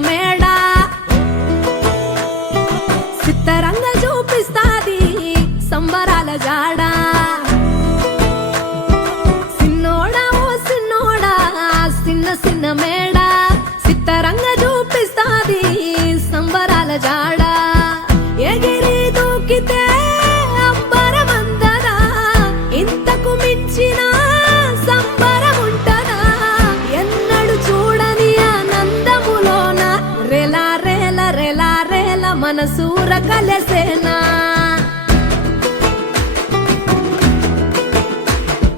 మేడ సిత్తరంగా చూపిస్తాది సంబరాల జాడ సిన్నోడా ఓ సిన్నోడా సిన్న సిన్న మేడ సిత్తరంగా చూపిస్తాది సంబరాల జాడ ఎగిరి దూకితే అంబరమందరా ఇంతకు మించిన సంబరముంటదా ఎన్నడు చూడని ఆనందములోన రేలా రేల రేలా రేల మనసూర కలసేనా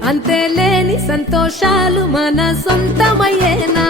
అంతే లేని సంతోషాలు మన సొంతమయ్యేనా